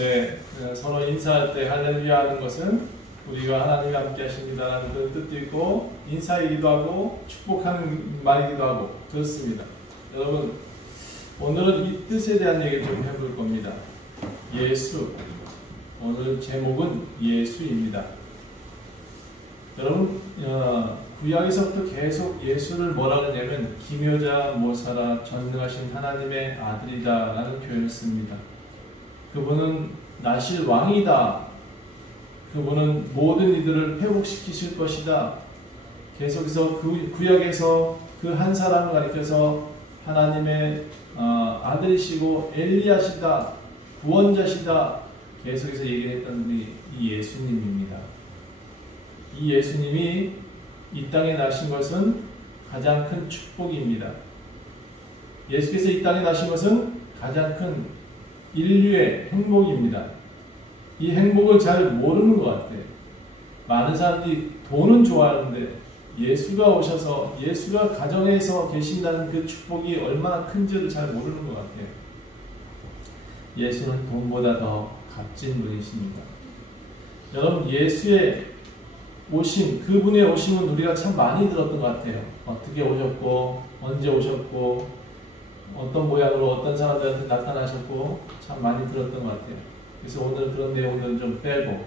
네, 서로 인사할 때 할렐루야 하는 것은 우리가 하나님이 함께 하십니다라는 그런 뜻도 있고 인사이기도 하고 축복하는 말이기도 하고 그렇습니다. 여러분 오늘은 이 뜻에 대한 얘기를 좀 해볼 겁니다. 예수. 오늘 제목은 예수입니다. 여러분 구약에서부터 계속 예수를 뭐라 그러냐면 기묘자 모사라 전능하신 하나님의 아들이다 라는 표현을 씁니다. 그분은 나실 왕이다. 그분은 모든 이들을 회복시키실 것이다. 계속해서 구약에서 그 한 사람을 가리켜서 하나님의 아들이시고 엘리야시다. 구원자시다. 계속해서 얘기했던 분이 이 예수님입니다. 이 예수님이 이 땅에 나신 것은 가장 큰 축복입니다. 예수께서 이 땅에 나신 것은 가장 큰 인류의 행복입니다. 이 행복을 잘 모르는 것 같아요. 많은 사람들이 돈은 좋아하는데 예수가 오셔서 예수가 가정에서 계신다는 그 축복이 얼마나 큰지를 잘 모르는 것 같아요. 예수는 돈보다 더 값진 분이십니다. 여러분 예수의 오심, 그분의 오심은 우리가 참 많이 들었던 것 같아요. 어떻게 오셨고 언제 오셨고 어떤 모양으로 어떤 사람들한테 나타나셨고 참 많이 들었던 것 같아요. 그래서 오늘 그런 내용들은 좀 빼고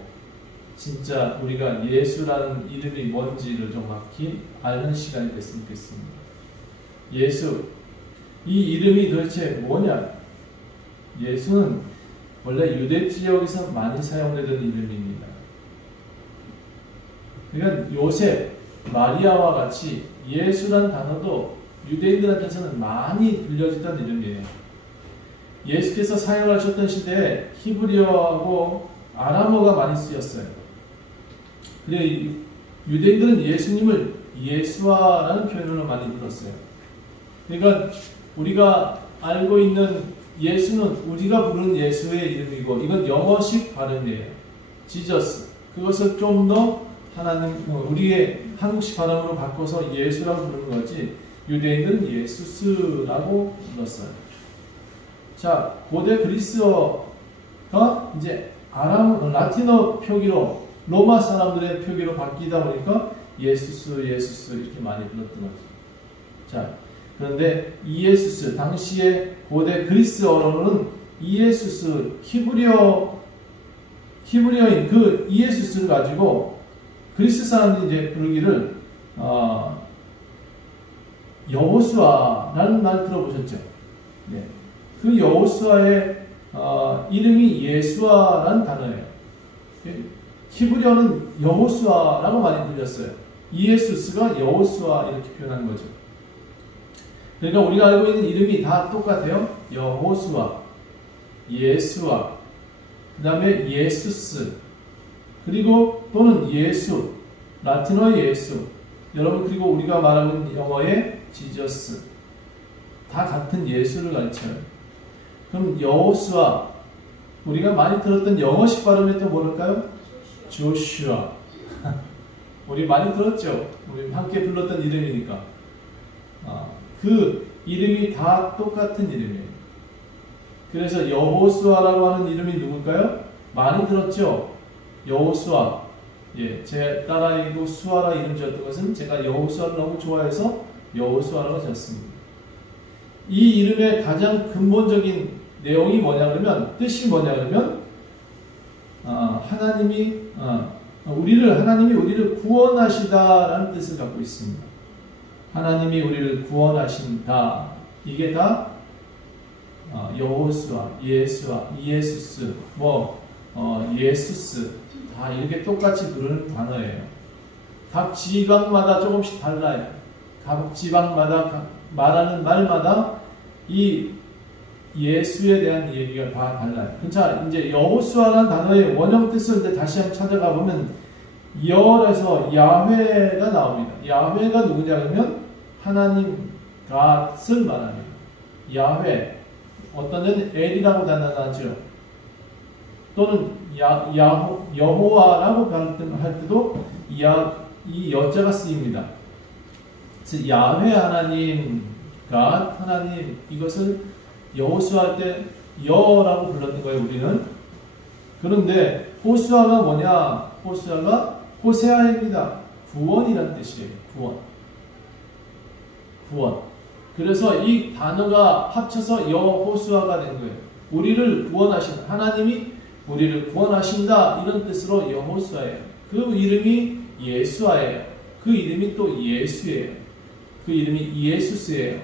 진짜 우리가 예수라는 이름이 뭔지를 정확히 아는 시간이 됐으면 좋겠습니다. 예수, 이 이름이 도대체 뭐냐? 예수는 원래 유대 지역에서 많이 사용되던 이름입니다. 그러니까 요셉, 마리아와 같이 예수라는 단어도 유대인들한테서는 많이 들려지던 이름이에요. 예수께서 사역하셨던 시대에 히브리어하고 아람어가 많이 쓰였어요. 그래 유대인들은 예수님을 예수아라는 표현으로 많이 들었어요. 그러니까 우리가 알고 있는 예수는 우리가 부르는 예수의 이름이고 이건 영어식 발음이에요. 지저스. 그것을 좀 더 하나님 우리의 한국식 발음으로 바꿔서 예수라고 부르는 거지 유대인들은 예수스라고 불렀어요. 자, 고대 그리스어가 이제 라틴어 표기로 로마 사람들의 표기로 바뀌다 보니까 예수스 이렇게 많이 불렀던 거죠. 자, 그런데 이에수스 당시에 고대 그리스어로는 이에수스 히브리어인 그 이에수스를 가지고 그리스 사람들이 이제 부르기를 여호수아라는 말 들어보셨죠? 네. 그 여호수아의 이름이 예수아라는 단어예요. 히브리어는 여호수아라고 많이 들렸어요. 이에수스가 여호수아 이렇게 표현한 거죠. 그러니까 우리가 알고 있는 이름이 다 똑같아요. 여호수아, 예수아, 그 다음에 예수스, 그리고 또는 예수, 라틴어의 예수, 여러분 그리고 우리가 말하고 있는 영어의 지저스, 다 같은 예수를 가르쳐요. 그럼 여호수아, 우리가 많이 들었던 영어식 발음이 또 뭘까요? 조슈아. 우리 많이 들었죠? 우리 함께 불렀던 이름이니까. 그 이름이 다 똑같은 이름이에요. 그래서 여호수아라고 하는 이름이 누굴까요? 많이 들었죠? 여호수아. 예, 제 딸아이고 수아라 이름 지었던 것은 제가 여호수아를 너무 좋아해서 여호수아라고 지었습니다. 이 이름의 가장 근본적인 내용이 뭐냐 그러면 뜻이 뭐냐 그러면 하나님이 우리를 구원하시다라는 뜻을 갖고 있습니다. 하나님이 우리를 구원하신다. 이게 다 여호수아, 예수아, 이에수스, 예수스 다 이렇게 똑같이 부르는 단어예요. 각 지방마다 조금씩 달라요. 각 지방마다 말하는 말마다 이 예수에 대한 얘기가 다 달라요. 자, 이제 여호수아라는 단어의 원형 뜻을 이제 다시 한번 찾아가 보면 여에서 야훼가 나옵니다. 야훼가 누구냐 그러면 하나님 God을 말합니다. 야훼. 어떤 데는 엘이라고 단어하죠. 또는 여호와라고 할 때도 이 여자가 쓰입니다. 그래서 야훼 하나님, God 하나님 이것을 여호수아 때 여라고 불렀는 거예요. 우리는 그런데 호수아가 뭐냐? 호수아가 호세아입니다. 구원이란 뜻이에요. 구원. 그래서 이 단어가 합쳐서 여호수아가 된 거예요. 우리를 구원하신 하나님이 우리를 구원하신다 이런 뜻으로 여호수아예요. 그 이름이 예수아예요. 그 이름이 또 예수예요. 그 이름이 이에수스예요.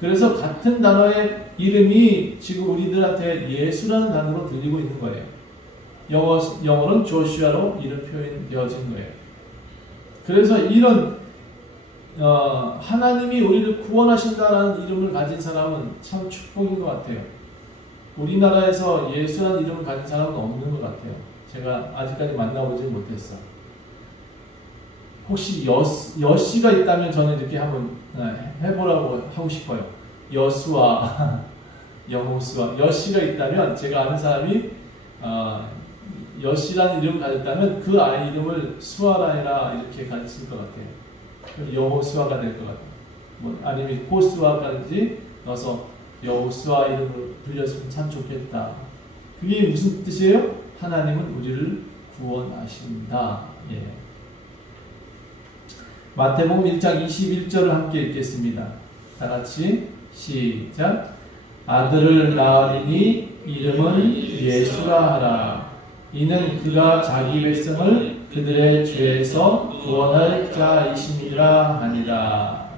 그래서 같은 단어의 이름이 지금 우리들한테 예수라는 단어로 들리고 있는 거예요. 영어로는 조슈아로 이름 표현되어진 거예요. 그래서 이런 하나님이 우리를 구원하신다라는 이름을 가진 사람은 참 축복인 것 같아요. 우리나라에서 예수라는 이름을 가진 사람은 없는 것 같아요. 제가 아직까지 만나보지 못했어. 혹시 여씨가 있다면 저는 이렇게 한번 해보라고 하고 싶어요. 여수아, 여호수아, 여씨가 있다면 제가 아는 사람이 여씨라는 이름을 가졌다면 그 아이 이름을 수아라이라 이렇게 가르칠 것 같아요. 여호수아가 될 것 같아요. 아니면 호수아까지 넣어서 여호수아 이름을 불렸으면 참 좋겠다. 그게 무슨 뜻이에요? 하나님은 우리를 구원하신다. 예. 마태복음 1장 21절을 함께 읽겠습니다. 다 같이 시작. 아들을 낳으리니 이름은 예수라 하라. 이는 그가 자기 백성을 그들의 죄에서 구원할 자이심이라 하니라.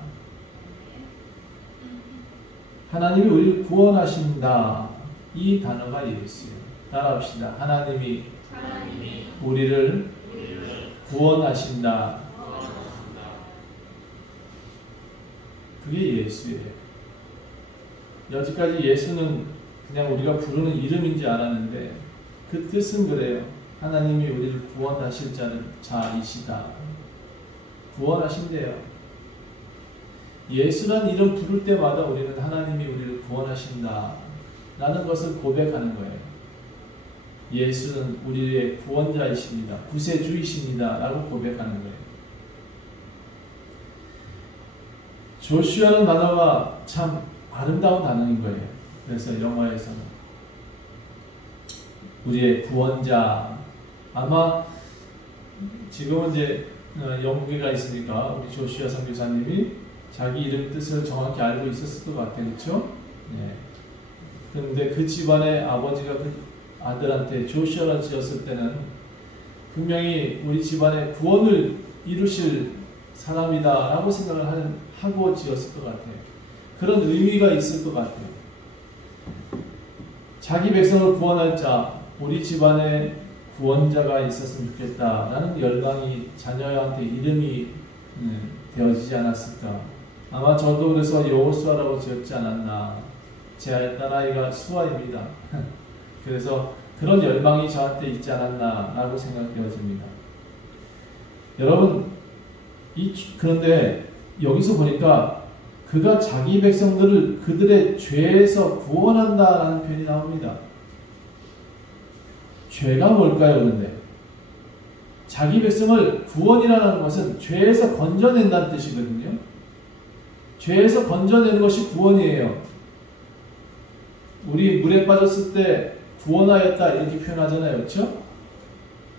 하나님이 우리를 구원하신다. 이 단어가 예수예요. 따라합시다. 하나님이 우리를 구원하신다. 그게 예수예요. 여지까지 예수는 그냥 우리가 부르는 이름인지 알았는데 그 뜻은 그래요. 하나님이 우리를 구원하실 자이시다. 구원하신대요. 예수란 이름 부를 때마다 우리는 하나님이 우리를 구원하신다 라는 것을 고백하는 거예요. 예수는 우리의 구원자이십니다. 구세주이십니다 라고 고백하는 거예요. 조슈아는 단어가 참 아름다운 단어인 거예요. 그래서 영어에서는 우리의 구원자, 아마 지금은 이제 영국에 가 있으니까 우리 조슈아 선교사님이 자기 이름 뜻을 정확히 알고 있었을 것 같아요. 그렇죠? 네. 그런데 그 집안의 아버지가 그 아들한테 조슈아라 지었을 때는 분명히 우리 집안의 구원을 이루실 사람이다 라고 생각을 하고 지었을 것 같아요. 그런 의미가 있을 것 같아요. 자기 백성을 구원할 자, 우리 집안에 구원자가 있었으면 좋겠다 라는 열망이 자녀한테 이름이 되어지지 않았을까. 아마 저도 그래서 여호수아라고 지었지 않았나. 제 딸아이가 수아입니다. 그래서 그런 열망이 저한테 있지 않았나 라고 생각되어집니다. 여러분, 그런데 여기서 보니까 그가 자기 백성들을 그들의 죄에서 구원한다라는 표현이 나옵니다. 죄가 뭘까요? 그런데 자기 백성을 구원이라는 것은 죄에서 건져낸다는 뜻이거든요. 죄에서 건져내는 것이 구원이에요. 우리 물에 빠졌을 때 구원하였다 이렇게 표현하잖아요. 그렇죠?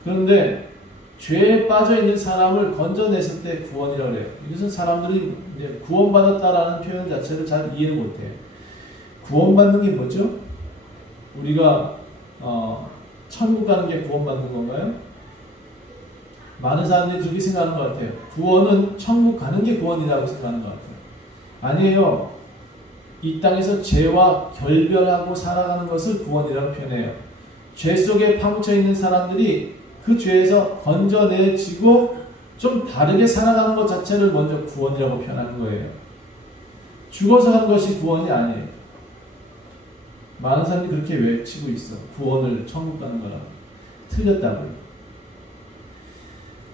그런데 죄에 빠져있는 사람을 건져냈을 때 구원이라고 해요. 이것은 사람들이 이제 구원받았다라는 표현 자체를 잘 이해를 못해요. 구원받는 게 뭐죠? 우리가 천국 가는 게 구원받는 건가요? 많은 사람들이 그렇게 생각하는 것 같아요. 구원은 천국 가는 게 구원이라고 생각하는 것 같아요. 아니에요. 이 땅에서 죄와 결별하고 살아가는 것을 구원이라고 표현해요. 죄 속에 파묻혀 있는 사람들이 그 죄에서 건져내지고 좀 다르게 살아가는 것 자체를 먼저 구원이라고 표현하는 거예요. 죽어서 하는 것이 구원이 아니에요. 많은 사람들이 그렇게 외치고 있어. 구원을 천국 가는 거라고. 틀렸다고요.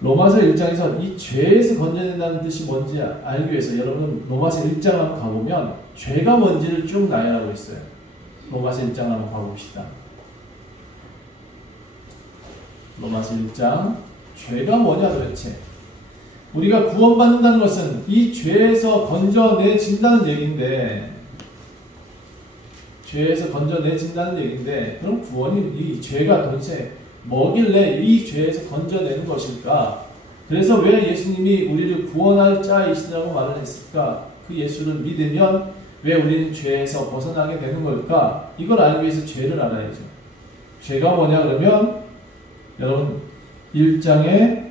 로마서 1장에서 이 죄에서 건져낸다는 뜻이 뭔지 알기 위해서 여러분 로마서 1장 한번 가보면 죄가 뭔지를 쭉 나열하고 있어요. 로마서 1장 한번 가봅시다. 로마서 1장 죄가 뭐냐 도대체. 우리가 구원받는다는 것은 이 죄에서 건져내진다는 얘기인데 죄에서 건져내진다는 얘기인데, 그럼 구원이 이 죄가 도대체 뭐길래 이 죄에서 건져내는 것일까? 그래서 왜 예수님이 우리를 구원할 자이시라고 말을 했을까? 그 예수를 믿으면 왜 우리는 죄에서 벗어나게 되는 걸까? 이걸 알기 위해서 죄를 알아야죠. 죄가 뭐냐 그러면 여러분 1장에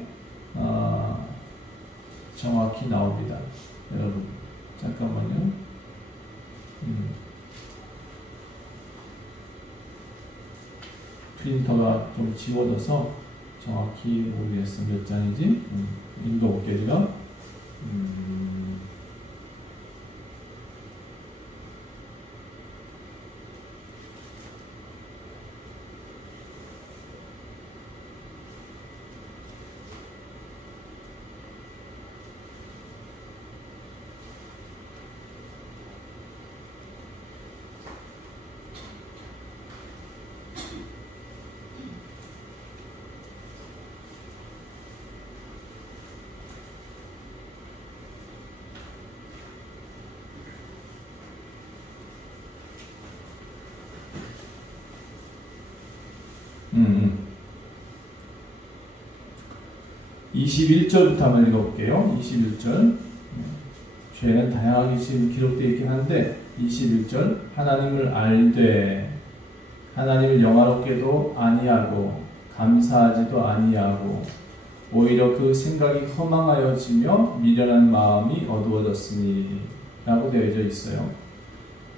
정확히 나옵니다. 여러분 잠깐만요. 프린터가 좀 지워져서 정확히 모르겠어. 몇 장이지? 읽어볼게요. 제가. 음. 21절부터 한번 읽어볼게요. 21절. 죄는 다양하게 지금 기록되어 있긴 한데 21절 하나님을 알되 하나님을 영화롭게도 아니하고 감사하지도 아니하고 오히려 그 생각이 허망하여지며 미련한 마음이 어두워졌으니 라고 되어져 있어요.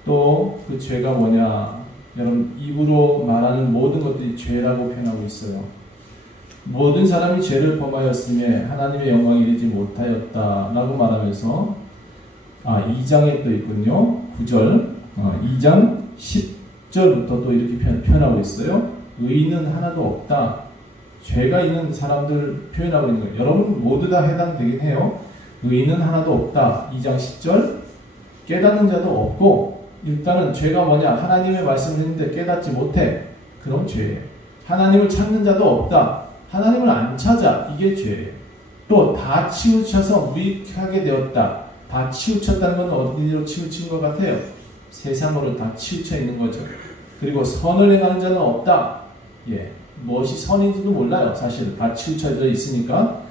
또 그 죄가 뭐냐, 여러분 입으로 말하는 모든 것들이 죄라고 표현하고 있어요. 모든 사람이 죄를 범하였음에 하나님의 영광이 이르지 못하였다 라고 말하면서 2장에 또 있군요. 9절 2장 10절부터 또 이렇게 표현하고 있어요. 의인은 하나도 없다. 죄가 있는 사람들 표현하고 있는 거예요. 여러분 모두 다 해당되긴 해요. 의인은 하나도 없다. 2장 10절 깨닫는 자도 없고, 일단은 죄가 뭐냐, 하나님의 말씀을 했는데 깨닫지 못해. 그럼 죄예요. 하나님을 찾는 자도 없다. 하나님을 안 찾아. 이게 죄예요. 또 다 치우쳐서 무익하게 되었다. 다 치우쳤다는 건 어디로 치우친 것 같아요? 세상으로 다 치우쳐 있는 거죠. 그리고 선을 행하는 자는 없다. 예, 무엇이 선인지도 몰라요. 사실 다 치우쳐져 있으니까.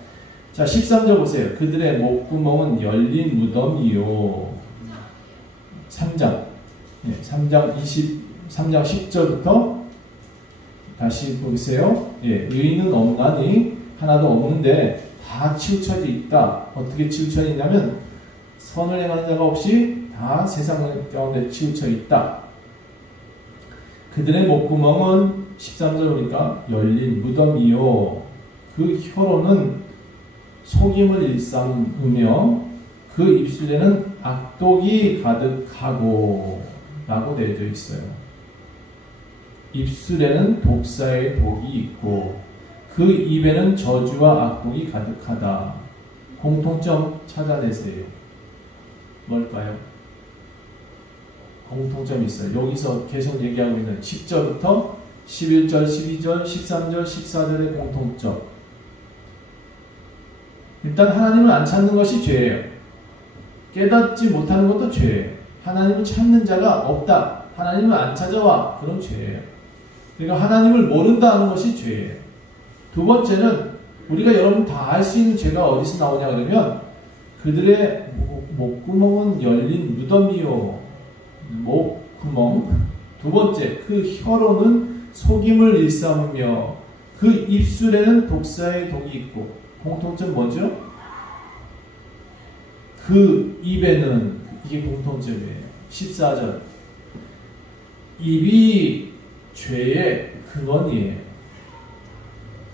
자, 13절 보세요. 그들의 목구멍은 열린 무덤이요. 3장 10절부터 다시 보세요. 예, 의인은 없나니 하나도 없는데 다 치우쳐져 있다. 어떻게 치우쳐 있냐면 선을 행하는 자가 없이 다 세상 가운데 치우쳐 있다. 그들의 목구멍은 13절 보니까 열린 무덤이요. 그 혀로는 속임을 일삼으며 그 입술에는 악독이 가득하고 라고 되어져 있어요. 입술에는 독사의 독이 있고 그 입에는 저주와 악독이 가득하다. 공통점 찾아내세요. 뭘까요? 공통점이 있어요. 여기서 계속 얘기하고 있는 10절부터 11절, 12절, 13절, 14절의 공통점. 일단 하나님을 안 찾는 것이 죄예요. 깨닫지 못하는 것도 죄예요. 하나님을 찾는 자가 없다. 하나님을 안 찾아와. 그럼 죄예요. 그러니까 하나님을 모른다 하는 것이 죄예요. 두 번째는 우리가 여러분 다 알 수 있는 죄가 어디서 나오냐 그러면 그들의 목구멍은 열린 무덤이요. 목구멍. 두 번째, 그 혀로는 속임을 일삼으며 그 입술에는 독사의 독이 있고. 공통점 뭐죠? 그 입에는, 이게 공통점이에요. 14절. 입이 죄의 근원이에요.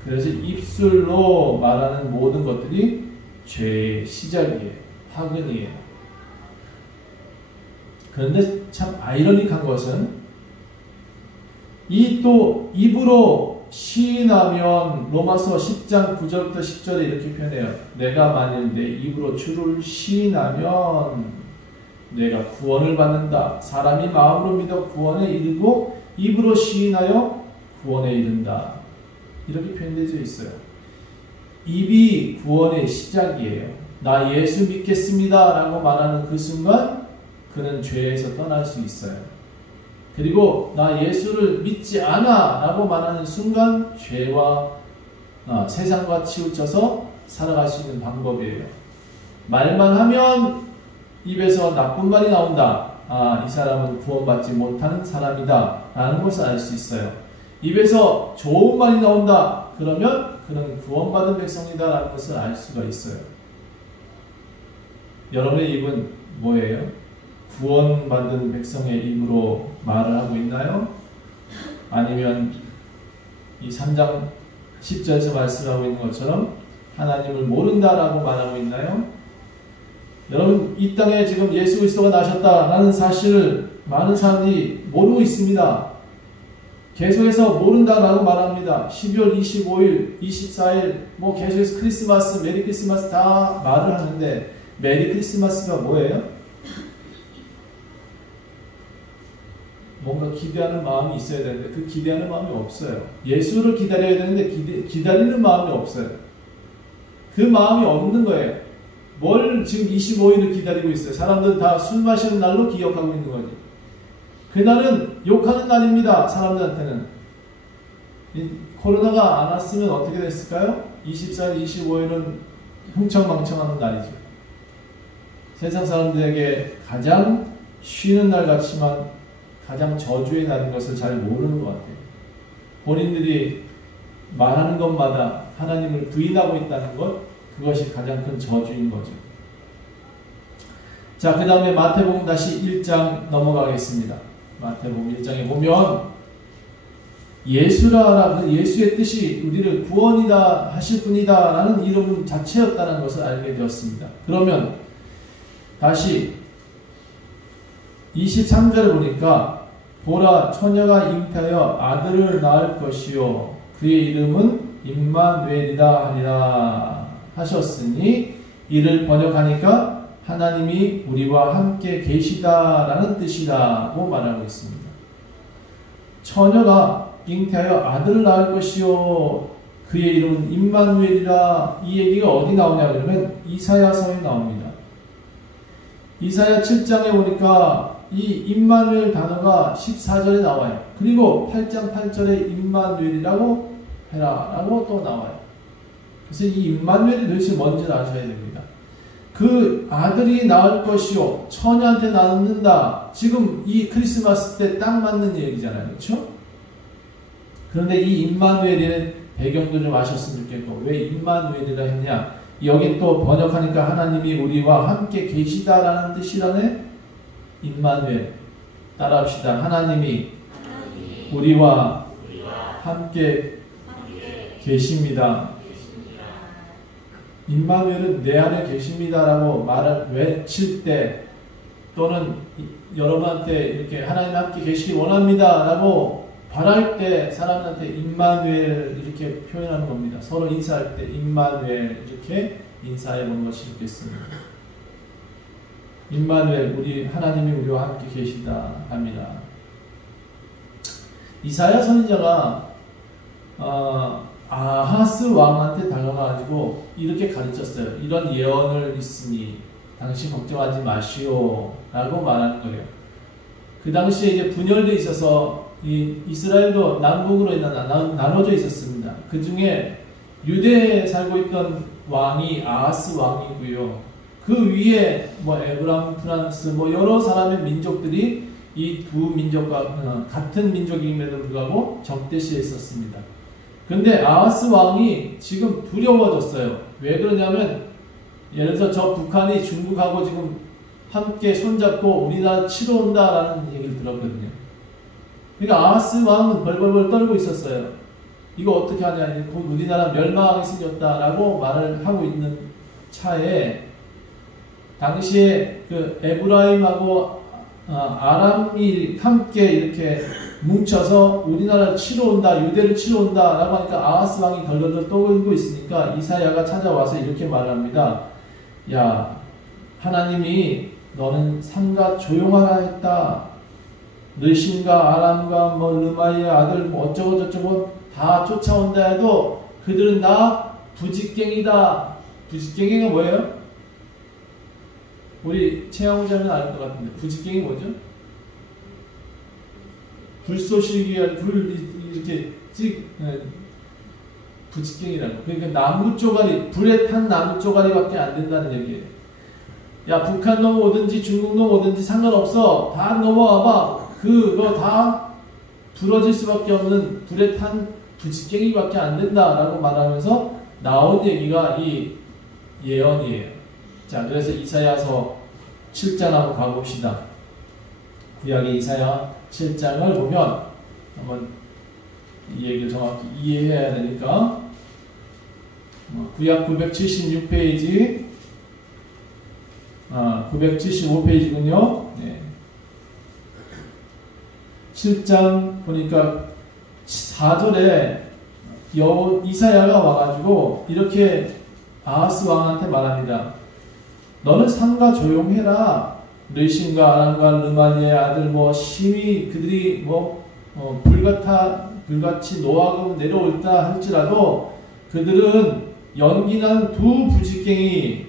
그래서 입술로 말하는 모든 것들이 죄의 시작이에요. 화근이에요. 그런데 참 아이러니한 것은 이 또 입으로 시인하면 로마서 10장 9절부터 10절에 이렇게 표현해요. 내가 만일 내 입으로 주를 시인하면 내가 구원을 받는다. 사람이 마음으로 믿어 구원에 이르고 입으로 시인하여 구원에 이른다. 이렇게 표현되어 있어요. 입이 구원의 시작이에요. 나 예수 믿겠습니다 라고 말하는 그 순간 그는 죄에서 떠날 수 있어요. 그리고 나 예수를 믿지 않아 라고 말하는 순간 죄와 세상과 치우쳐서 살아갈 수 있는 방법이에요. 말만 하면 입에서 나쁜 말이 나온다. 이 사람은 구원받지 못하는 사람이다 라는 것을 알 수 있어요. 입에서 좋은 말이 나온다. 그러면 그는 구원받은 백성이다 라는 것을 알 수가 있어요. 여러분의 입은 뭐예요? 구원받은 백성의 입으로 말을 하고 있나요? 아니면 이 3장 10절에서 말씀하고 있는 것처럼 하나님을 모른다라고 말하고 있나요? 여러분, 이 땅에 지금 예수 그리스도가 나셨다라는 사실을 많은 사람들이 모르고 있습니다. 계속해서 모른다라고 말합니다. 12월 25일, 24일, 계속해서 크리스마스, 메리 크리스마스 다 말을 하는데 메리 크리스마스가 뭐예요? 뭔가 기대하는 마음이 있어야 되는데 그 기대하는 마음이 없어요. 예수를 기다려야 되는데 기다리는 마음이 없어요. 그 마음이 없는 거예요. 뭘 지금 25일을 기다리고 있어요? 사람들은 다 술 마시는 날로 기억하고 있는 거지. 그날은 욕하는 날입니다. 사람들한테는. 코로나가 안 왔으면 어떻게 됐을까요? 24일, 25일은 흥청망청하는 날이죠. 세상 사람들에게 가장 쉬는 날 같지만 가장 저주의 날인 것을 잘 모르는 것 같아요. 본인들이 말하는 것마다 하나님을 부인하고 있다는 것, 그것이 가장 큰 저주인 거죠. 자, 그 다음에 마태복음 다시 1장 넘어가겠습니다. 마태복음 1장에 보면 예수라, 예수의 뜻이 우리를 구원이다 하실 분이다 라는 이름 자체였다는 것을 알게 되었습니다. 그러면 다시 23절을 보니까 보라, 처녀가 잉태하여 아들을 낳을 것이요 그의 이름은 임마누엘이라 하리라 하셨으니, 이를 번역하니까 하나님이 우리와 함께 계시다라는 뜻이라고 말하고 있습니다. 처녀가 잉태하여 아들을 낳을 것이요 그의 이름은 임마누엘이라, 이 얘기가 어디 나오냐 그러면 이사야서에 나옵니다. 이사야 7장에 보니까 이 임마누엘 단어가 14절에 나와요. 그리고 8장 8절에 임마누엘이라고 해라 라고 또 나와요. 그래서 이 임마누엘이 도대체 뭔지를 아셔야 됩니다. 그 아들이 낳을 것이요 처녀한테 낳는다. 지금 이 크리스마스 때 딱 맞는 얘기잖아요. 그렇죠? 그런데 이 임마누엘이는 배경도 좀 아셨으면 좋겠고, 왜 임마누엘이라 했냐? 여기 또 번역하니까 하나님이 우리와 함께 계시다라는 뜻이라네. 임마누엘 따라합시다. 하나님이 우리와 함께 계십니다. 임마누엘은 내 안에 계십니다라고 말을 외칠 때, 또는 여러분한테 이렇게 하나님 함께 계시기 원합니다라고 바랄 때 사람한테 임마누엘 이렇게 표현하는 겁니다. 서로 인사할 때 임마누엘 이렇게 인사해 보는 것이 좋겠습니다. 임마누엘, 우리 하나님이 우리와 함께 계시다 합니다. 이사야 선지자가 아하스 왕한테 달려가지고 이렇게 가르쳤어요. 이런 예언을 있으니 당신 걱정하지 마시오 라고 말하는 거예요. 그 당시에 이제 분열돼 있어서 이 이스라엘도 남북으로 나눠져 있었습니다. 그 중에 유대에 살고 있던 왕이 아하스 왕이고요. 그 위에 에브람, 프랑스 여러 사람의 민족들이 이 두 민족과 같은 민족임에도 불구하고 적대시에 있었습니다. 근데 아하스 왕이 지금 두려워졌어요. 왜 그러냐면, 예를 들어서 저 북한이 중국하고 지금 함께 손잡고 우리나라 치러 온다라는 얘기를 들었거든요. 그러니까 아하스 왕은 벌벌벌 떨고 있었어요. 이거 어떻게 하냐, 우리나라 멸망하게 생겼다라고 말을 하고 있는 차에, 당시에 그 에브라임하고 아람이 함께 이렇게 뭉쳐서 우리나라를 치러 온다, 유대를 치러 온다 라고 하니까 아하스 왕이 덜덜덜 떠들고 있으니까 이사야가 찾아와서 이렇게 말합니다. 야, 하나님이 너는 삼가 조용하라 했다. 르신과 아람과 르마이의 아들 어쩌고 저쩌고 다 쫓아온다 해도 그들은 다 부직갱이다. 부직갱이가 뭐예요? 우리 최영자는 알 것 같은데 부직갱이 뭐죠? 불쏘시개 불 이렇게 부직갱이라고. 그러니까 나무 쪼가리, 불에 탄 나무 쪼가리밖에 안 된다는 얘기예요. 야, 북한 넘어오든지 중국 넘어오든지 상관없어. 다 넘어와봐. 그거 다 부러질 수밖에 없는 불에 탄 부직갱이밖에 안 된다라고 말하면서 나온 얘기가 이 예언이에요. 자, 그래서 이사야서 7장 한번 가봅시다. 구약의 이사야 7장을 보면 한번 이 얘기를 정확히 이해해야 되니까 구약 976페이지 975페이지군요. 네. 7장 보니까 4절에 이사야가 와가지고 이렇게 아하스 왕한테 말합니다. 너는 삼가 조용해라. 르신과 아람과 르말리의 아들 심히 그들이 불같이 노하고 내려올다 할지라도 그들은 연기난 두 부직갱이,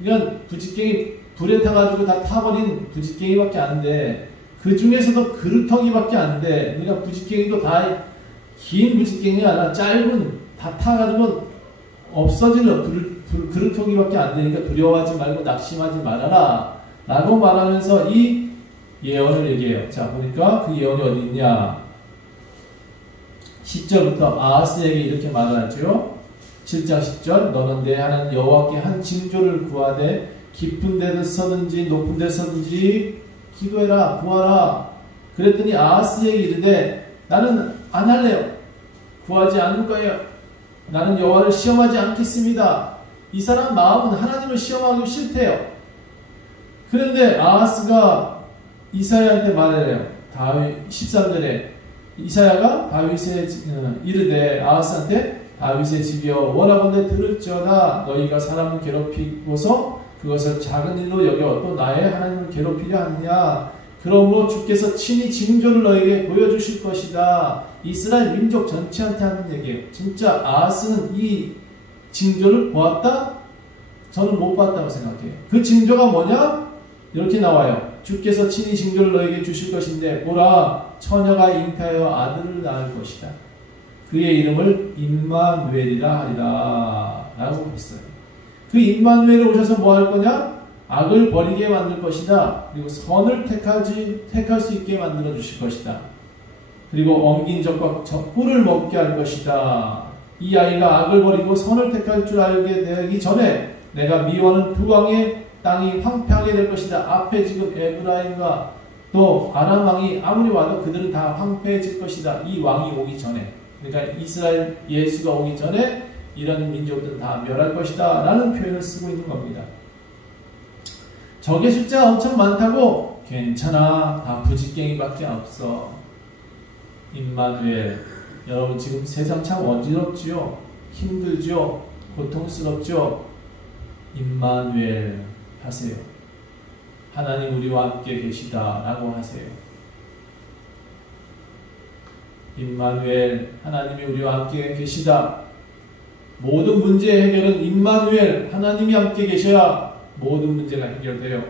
그러니까 부직갱이 불에 타가지고 다 타버린 부직갱이밖에 안 돼. 그 중에서도 그루터기밖에 안 돼. 그러니까 부직갱이도 다 긴 부직갱이 아니라 짧은, 다 타가지고 없어지는 그루터기밖에 안 되니까 두려워하지 말고 낙심하지 말아라 라고 말하면서 이 예언을 얘기해요. 자, 보니까 그 예언이 어디 있냐. 10절부터 아하스에게 이렇게 말하죠. 7장 10절 너는 내 하나님 여호와께 한 징조를 구하되 깊은 데서든지 높은 데서든지 기도해라 구하라. 그랬더니 아하스에게 이르되 나는 안 할래요. 구하지 않을 거예요. 나는 여호와를 시험하지 않겠습니다. 이 사람 마음은 하나님을 시험하기 싫대요. 그런데 아하스가 이사야한테 말해요. 다윗 13절에 이사야가 다윗에 이르되 아하스한테 다윗의 집이여 원하건대 들을지어다. 너희가 사람을 괴롭히고서 그것을 작은 일로 여겨 또 나의 하나님을 괴롭히려 하느냐. 그러므로 주께서 친히 징조를 너에게 보여주실 것이다. 이스라엘 민족 전체한테 하는 얘기예요. 진짜 아하스는 이 징조를 보았다? 저는 못 봤다고 생각해요. 그 징조가 뭐냐? 이렇게 나와요. 주께서 친히 징조를 너에게 주실 것인데 보라 처녀가 잉태하여 아들을 낳을 것이다. 그의 이름을 임마누엘이라 하리라 라고 했어요. 그 임마누엘이 오셔서 뭐 할 거냐? 악을 버리게 만들 것이다. 그리고 선을 택할 수 있게 만들어 주실 것이다. 그리고 엉긴 젖과 꿀을 먹게 할 것이다. 이 아이가 악을 버리고 선을 택할 줄 알게 되기 전에 내가 미워하는 두 왕의 땅이 황폐하게 될 것이다. 앞에 지금 에브라임과 또 아람 왕이 아무리 와도 그들은 다 황폐해질 것이다. 이 왕이 오기 전에, 그러니까 이스라엘 예수가 오기 전에 이런 민족들은 다 멸할 것이다 라는 표현을 쓰고 있는 겁니다. 적의 숫자가 엄청 많다고? 괜찮아. 다 부직갱이밖에 없어. 임마누엘. 여러분 지금 세상 참 어지럽지요? 힘들지요? 고통스럽죠? 임마누엘 하세요. 하나님 우리와 함께 계시다 라고 하세요. 임마누엘, 하나님이 우리와 함께 계시다. 모든 문제의 해결은 임마누엘, 하나님이 함께 계셔야 모든 문제가 해결돼요.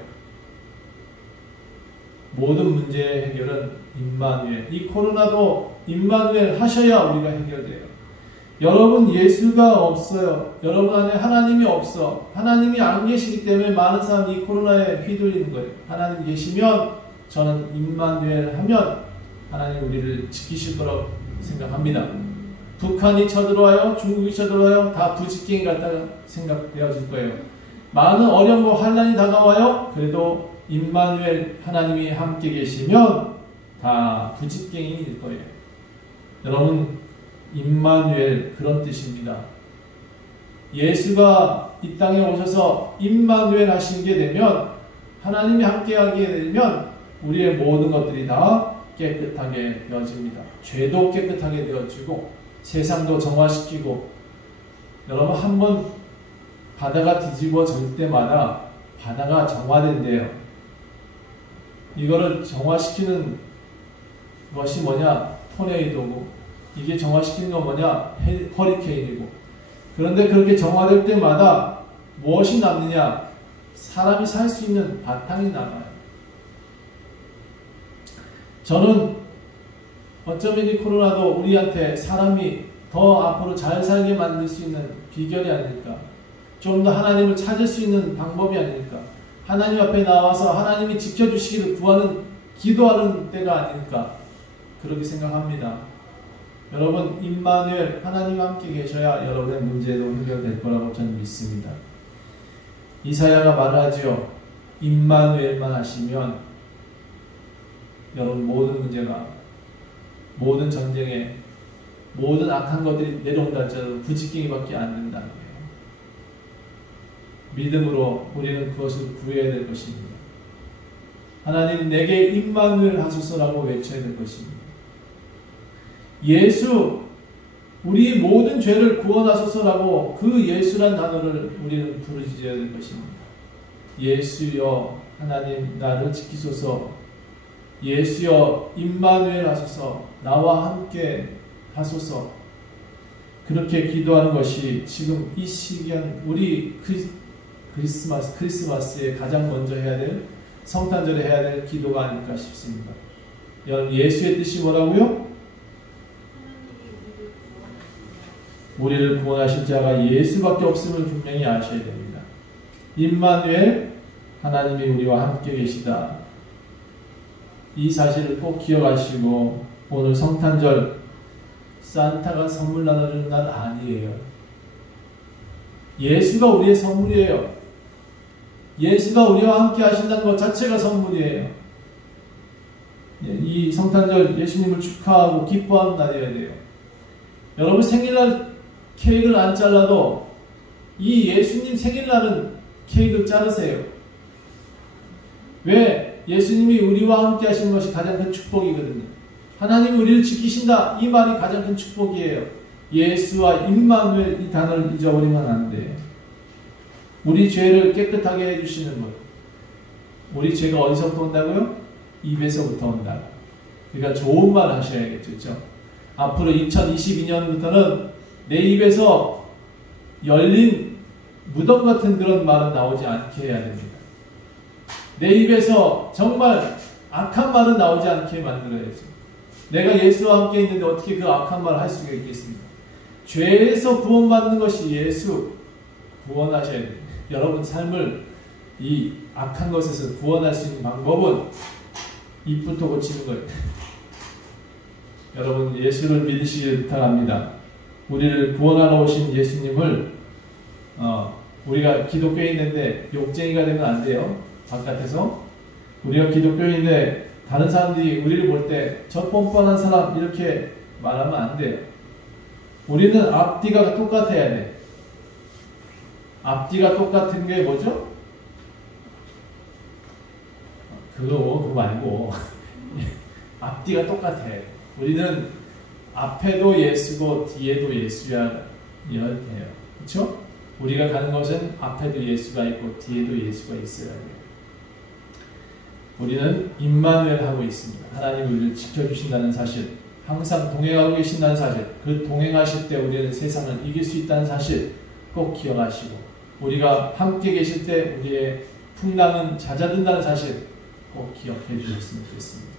모든 문제의 해결은 임마누엘. 이 코로나도 임마누엘 하셔야 우리가 해결돼요. 여러분 예수가 없어요. 여러분 안에 하나님이 없어. 하나님이 안 계시기 때문에 많은 사람이 이 코로나에 휘둘리는 거예요. 하나님 계시면 저는 임마누엘 하면 하나님 우리를 지키실 거라고 생각합니다. 북한이 쳐들어와요. 중국이 쳐들어와요. 다 부직갱이 같다가 생각되어질 거예요. 많은 어려움과 환난이 다가와요. 그래도 임마누엘 하나님이 함께 계시면 다 부직갱이일 거예요. 여러분 임마누엘 그런 뜻입니다. 예수가 이 땅에 오셔서 임마누엘 하시게 되면 하나님이 함께 하게 되면 우리의 모든 것들이 다 깨끗하게 되어집니다. 죄도 깨끗하게 되어지고 세상도 정화시키고 여러분 한번 바다가 뒤집어질 때마다 바다가 정화된대요. 이거를 정화시키는 것이 뭐냐? 토네이도고 이게 정화시키는 건 뭐냐? 허리케인이고 그런데 그렇게 정화될 때마다 무엇이 남느냐? 사람이 살 수 있는 바탕이 남아요. 저는 어쩌면 이 코로나도 우리한테 사람이 더 앞으로 잘 살게 만들 수 있는 비결이 아닐까. 좀 더 하나님을 찾을 수 있는 방법이 아닐까. 하나님 앞에 나와서 하나님이 지켜주시기를 구하는, 기도하는 때가 아닐까. 그렇게 생각합니다. 여러분, 임마누엘, 하나님과 함께 계셔야 여러분의 문제도 해결될 거라고 저는 믿습니다. 이사야가 말하지요. 임마누엘만 하시면 여러분 모든 문제가, 모든 전쟁에, 모든 악한 것들이 내려온다 할지라도 부지깽이밖에 안 된다는 거예요. 믿음으로 우리는 그것을 구해야 될 것입니다. 하나님 내게 임마누엘 하소서라고 외쳐야 될 것입니다. 예수, 우리 모든 죄를 구원하소서라고 그 예수란 단어를 우리는 부르짖어야 될 것입니다. 예수여 하나님 나를 지키소서. 예수여 임마누엘 하소서. 나와 함께 하소서. 그렇게 기도하는 것이 지금 이 시기한 우리 크리스마스에 가장 먼저 해야 될, 성탄절에 해야 될 기도가 아닐까 싶습니다. 여러분, 예수의 뜻이 뭐라고요? 우리를 구원하실 자가 예수밖에 없음을 분명히 아셔야 됩니다. 임마누엘, 하나님이 우리와 함께 계시다. 이 사실을 꼭 기억하시고 오늘 성탄절 산타가 선물 나눠주는 날 아니에요. 예수가 우리의 선물이에요. 예수가 우리와 함께 하신다는 것 자체가 선물이에요. 이 성탄절 예수님을 축하하고 기뻐하는 날이어야 돼요. 여러분 생일날 케이크를 안 잘라도 이 예수님 생일날은 케이크를 자르세요. 왜? 예수님이 우리와 함께 하시는 것이 가장 큰 축복이거든요. 하나님이 우리를 지키신다. 이 말이 가장 큰 축복이에요. 예수와 임마누엘 이 단어를 잊어버리면 안 돼요. 우리 죄를 깨끗하게 해주시는 것. 우리 죄가 어디서부터 온다고요? 입에서부터 온다. 그러니까 좋은 말 하셔야겠죠. 그렇죠? 앞으로 2022년부터는 내 입에서 열린 무덤 같은 그런 말은 나오지 않게 해야 됩니다. 내 입에서 정말 악한 말은 나오지 않게 만들어야죠. 내가 예수와 함께 있는데 어떻게 그 악한 말을 할 수가 있겠습니까? 죄에서 구원받는 것이 예수, 구원하셔야 돼요. 여러분 삶을 이 악한 것에서 구원할 수 있는 방법은 입부터 고치는 거예요. 여러분 예수를 믿으시길 부탁합니다. 우리를 구원하러 오신 예수님을 우리가 기독교에 있는데 욕쟁이가 되면 안 돼요. 바깥에서 우리가 기독교인데 다른 사람들이 우리를 볼 때 저 뻔뻔한 사람 이렇게 말하면 안 돼요. 우리는 앞뒤가 똑같아야 돼. 앞뒤가 똑같은 게 뭐죠? 그거 말고 앞뒤가 똑같아. 우리는 앞에도 예수고 뒤에도 예수야 돼요. 그렇죠? 우리가 가는 것은 앞에도 예수가 있고 뒤에도 예수가 있어야 돼요. 우리는 임마누엘 하고 있습니다. 하나님이 우리를 지켜주신다는 사실, 항상 동행하고 계신다는 사실, 그 동행하실 때 우리는 세상을 이길 수 있다는 사실 꼭 기억하시고, 우리가 함께 계실 때 우리의 풍랑은 잦아든다는 사실 꼭 기억해 주셨으면 좋겠습니다.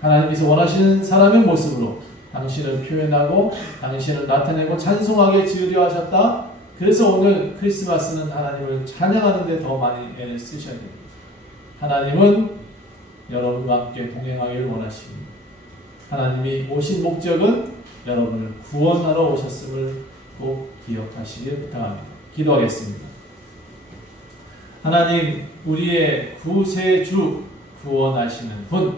하나님께서 원하시는 사람의 모습으로 당신을 표현하고 당신을 나타내고 찬송하게 지으려 하셨다. 그래서 오늘 크리스마스는 하나님을 찬양하는 데 더 많이 애를 쓰셔야 됩니다. 하나님은 여러분과 함께 동행하기를 원하십니다. 하나님이 오신 목적은 여러분을 구원하러 오셨음을 꼭 기억하시길 부탁합니다. 기도하겠습니다. 하나님, 우리의 구세주, 구원하시는 분,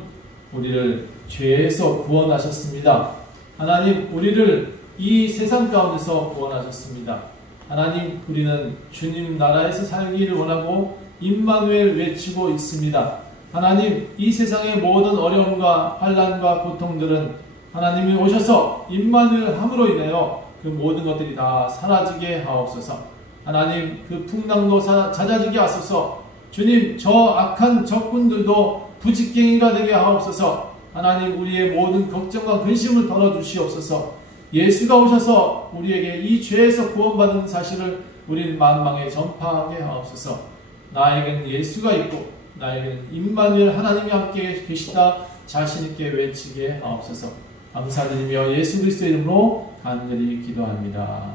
우리를 죄에서 구원하셨습니다. 하나님, 우리를 이 세상 가운데서 구원하셨습니다. 하나님, 우리는 주님 나라에서 살기를 원하고 임마누엘 외치고 있습니다. 하나님, 이 세상의 모든 어려움과 환난과 고통들은 하나님이 오셔서 임마누엘 함으로 인하여 그 모든 것들이 다 사라지게 하옵소서. 하나님, 그 풍랑도 잦아지게 하소서. 주님, 저 악한 적군들도 부직갱이가 되게 하옵소서. 하나님, 우리의 모든 걱정과 근심을 덜어주시옵소서. 예수가 오셔서 우리에게 이 죄에서 구원받은 사실을 우리는 만방에 전파하게 하옵소서. 나에게는 예수가 있고 나에게는 임마누엘 하나님이 함께 계시다 자신 있게 외치게 하옵소서. 감사드리며 예수 그리스도의 이름으로 간절히 기도합니다.